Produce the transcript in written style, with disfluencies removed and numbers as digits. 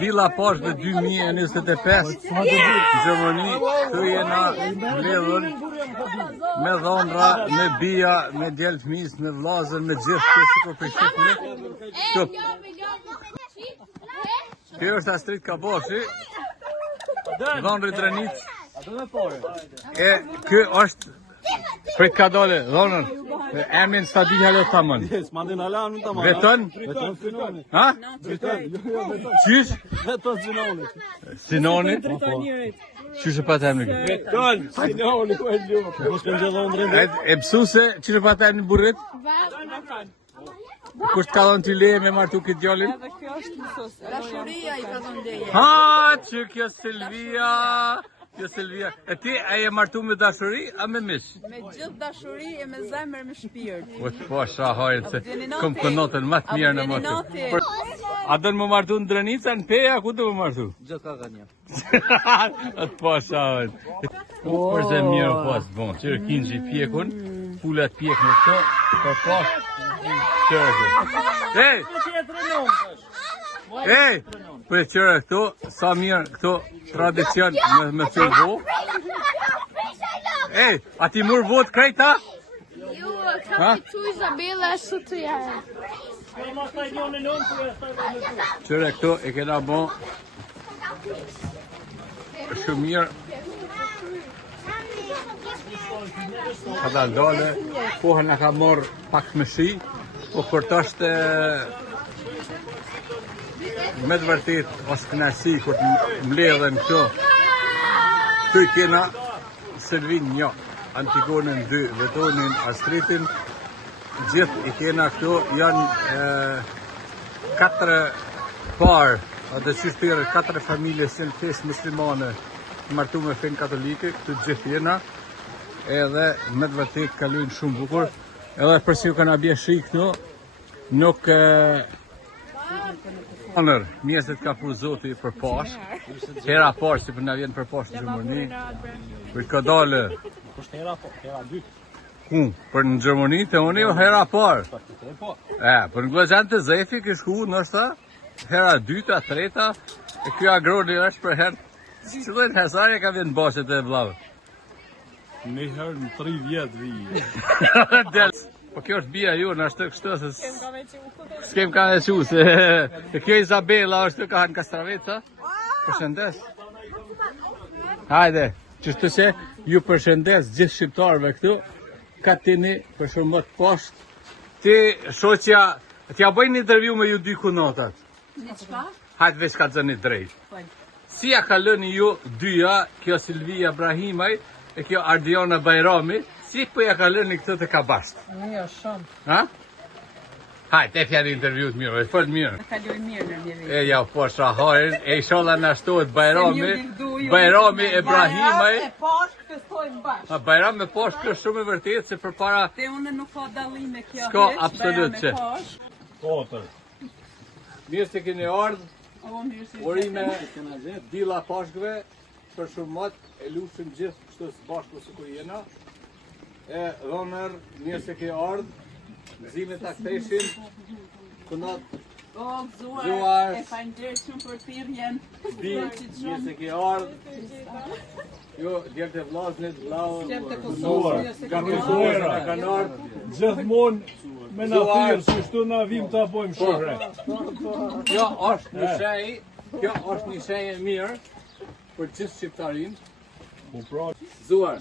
Villa Poshtë 2025 Gjermani, këtu jena mbledhur me dhomra, me bija, me djalë fëmijës, me vllazën, me gjithë kjo sikur për shifni. Kjo është Astrid Kaboshi, dhonri Drenic. E ky është për ka dole, dhonër. Emrin s'ta di hallo tamam. S'mandin hala unë tamam. Veton? Sinoni. Ha? Veton. Qysh? Veton Sinoni. Sinoni? Qysh e pat emrin? Veton Sinoni ku e lu. Mos kanë dhënë E psuse, qysh e pat emrin burrit? Kusht ka dhënë ty leje me martu këtë djalin? Edhe kjo është mësuese. Dashuria i ka dhënë leje. Ha, që kjo Silvia. Kjo Silvia. E ti e je martu me dashuri a me mish? Me gjithë dashuri e me zemër me shpirt. Po shahojt se kom kënotën më të mirë në motë. A dënë më martu në Drenica, në Peja, ku të më martu? Gjithë ka gënja. Atë po shahojt. Përse mirë pas bon, qërë kinë që i pjekun, pullat pjek në këto, për pas, qërë këto. Ej, për qërë këto, sa mirë këto tradicion me filvo. Ej, a ti mur vot krejta? Jo, kam tu Izabela sot të jarë. Qërë këto e kena bon shumë mirë. Ka dale, kohën e ka morë pak me shi, po për të është me të vërtet ose kënaqësi kur të mbledhen këto. Këtu i kena Selvin 1, Antigonën 2, Vetonin, Astridin. Gjithë i kena këtu janë 4 parë, dhe qyshterë 4 familje si në fesë muslimane martu me fenë katolike, këtu gjithë jena. Edhe me të vërtet kalujnë shumë bukur. Edhe përsi ju kanë bje shi këtu, nuk Onër, mjeset ka pru zoti për pashk, hera parë si për na vjen për pashk në Gjermani, për ka dale. Kështë hera po, hera dytë. Ku? Për në Gjermani të unë jo hera parë. Për në Glazhan të Zefi kështë ku, nështë hera dyta, treta, e kjo agroni është për herë, që dojnë hesarje ka vjen bashet e blavë. Në herë në 3 vjetë vijë. Po kjo është bia ju, në është të kështë, se s'kem ka vequ, se kjo Izabela është të ka në Kastraveca. Përshëndes. Hajde, qështu që ju përshëndes gjithë shqiptarëve këtu, ka tini për shumë më të poshtë. Ti, shoqja, t'ja bëjnë një intervju me ju dy kunotat. Në qëka? Hajde veç ka zëni drejt. Si ja ka lëni ju dyja, kjo Silvia Brahimaj, e kjo Ardiona Bajrami, si po ja ka lëni këtë të kabashtë? Jo, shumë. Ha? Hajde, e fjani intervjut mirë, e fëllë mirë. Kaloj mirë në një vit. E ja, po shaharin, e isholla në ashtohet Bajrami, Bajrami Ebrahimaj. Bajram me poshtë kjo shumë e vërtet, se për para... Te une nuk ka dalime kjo S'ka absolut që. Potër. Mirë se keni ardhë, Mirë si orime dila pashkve, për shumë matë, e lushim gjithë kështu së bashku së kur jena. E dhonër, mirë se ke ardhë, zime ta këteshin, kënat, Zuar, e fajnëderë shumë për thirrjen. mirë se ke ardhë. Jo, djelte vllaznit, vlau, ka kanë ardhë. Gjithmonë me në thirë, si shtu na vim të apojmë shore. Kjo është një shenjë, kjo është një shenjë e mirë për gjithë shqiptarin. Po pra. Zuar.